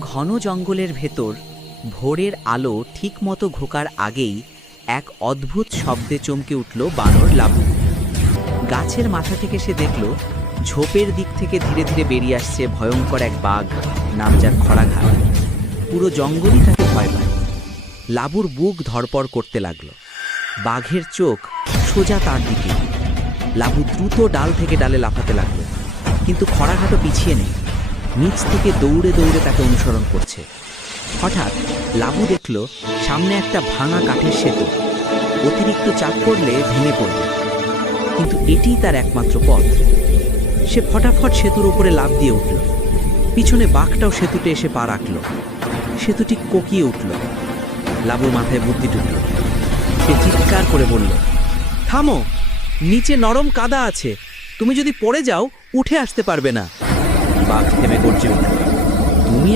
ঘন জঙ্গলের ভেতর ভোরের আলো ঠিকমতো ঘোকার আগেই এক অদ্ভুত শব্দে চমকে উঠল বানর লাবু। গাছের মাথা থেকে সে দেখল ঝোপের দিক থেকে ধীরে ধীরে বেরিয়ে আসছে ভয়ঙ্কর এক বাঘ, নাম যার খড়াঘাট। পুরো জঙ্গলই তাকে ভয় পায়। লাবুর বুক ধড়পড় করতে লাগলো। বাঘের চোখ সোজা তার দিকে। লাবু দ্রুত ডাল থেকে ডালে লাফাতে লাগলো, কিন্তু খড়াঘাটও পিছিয়ে নেই, নিচ থেকে দৌড়ে দৌড়ে তাকে অনুসরণ করছে। হঠাৎ লাবু দেখল সামনে একটা ভাঙা কাঠের সেতু। অতিরিক্ত চাপ পড়লে ভেঙে পড়বে, কিন্তু এটিই তার একমাত্র পথ। সে ফটাফট সেতুর উপরে লাফ দিয়ে উঠল। পিছনে বাঘটাও সেতুতে এসে পা রাখল। সেতুটি কোকিয়ে উঠল। লাবুর মাথায় বুদ্ধি ঢুকল। সে চিৎকার করে বলল, থামো, নিচে নরম কাদা আছে, তুমি যদি পড়ে যাও উঠে আসতে পারবে না। বাঘ থেমে গর্জে উঠল, তুমি